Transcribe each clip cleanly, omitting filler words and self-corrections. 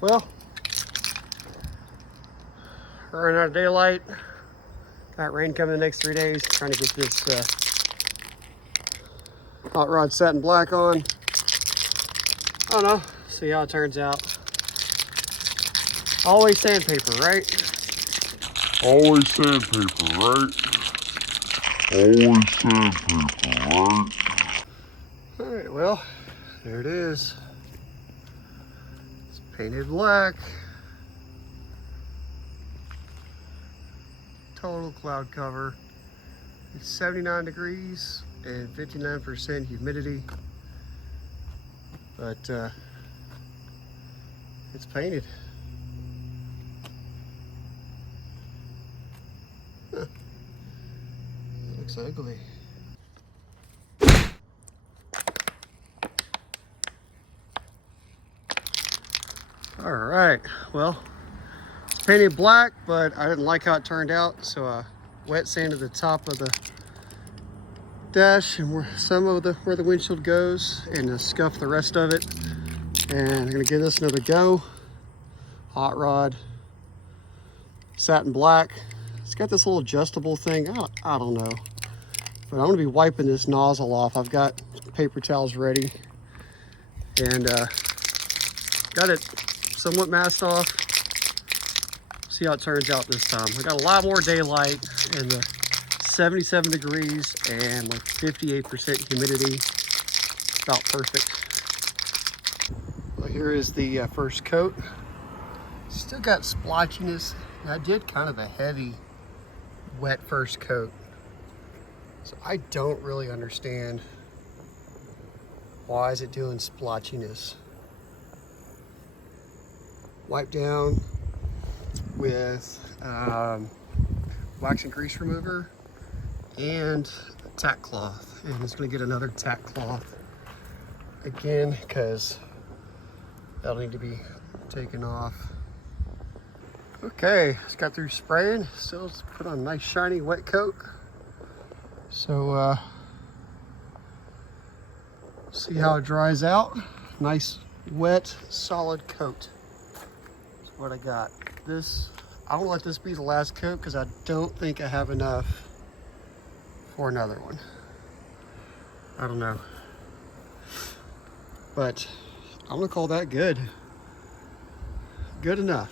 Well, running out of daylight. Got rain coming the next 3 days. Trying to get this hot rod satin black on. I don't know. See how it turns out. Always sandpaper, right? Always sandpaper, right? Always sandpaper, right? All right, well, there it is. It's painted black. Total cloud cover. It's 79 degrees and 59% humidity. But it's painted. Huh. It looks ugly. All right, well, it's painted black, but I didn't like how it turned out, so I wet sanded the top of the dash and where the windshield goes, and scuff the rest of it. And I'm gonna give this another go. Hot rod, satin black. It's got this little adjustable thing. I don't know, but I'm gonna be wiping this nozzle off. I've got paper towels ready, and got it somewhat masked off. See how it turns out this time. I got a lot more daylight and the 77 degrees and like 58% humidity. About perfect. Well, here is the first coat. Still got splotchiness. I did kind of a heavy wet first coat, so I don't really understand why is it doing splotchiness. Wipe down with wax and grease remover and tack cloth, and it's going to get another tack cloth again because that'll need to be taken off. Okay, just got through spraying. Still put on a nice shiny wet coat. So see how it dries out. Nice wet solid coat. That's what I got. This, I won't let this be the last coat because I don't think I have enough for another one. I don't know, but I'm gonna call that good. Good enough.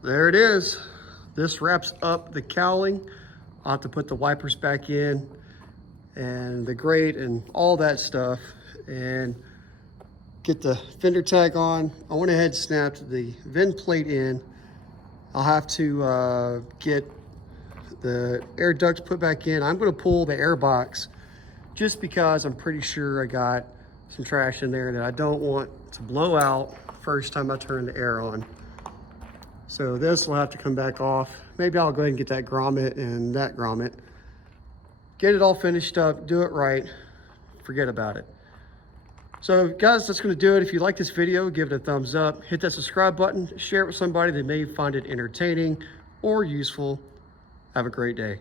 There it is. This wraps up the cowling. I'll have to put the wipers back in and the grate and all that stuff and get the fender tag on. I went ahead and snapped the VIN plate in. I'll have to get the air duct put back in. I'm gonna pull the air box just because I'm pretty sure I got some trash in there that I don't want to blow out first time I turn the air on. So this will have to come back off. Maybe I'll go ahead and get that grommet and that grommet. Get it all finished up, do it right, forget about it. So guys, that's gonna do it. If you like this video, give it a thumbs up, hit that subscribe button, share it with somebody that may find it entertaining or useful. Have a great day.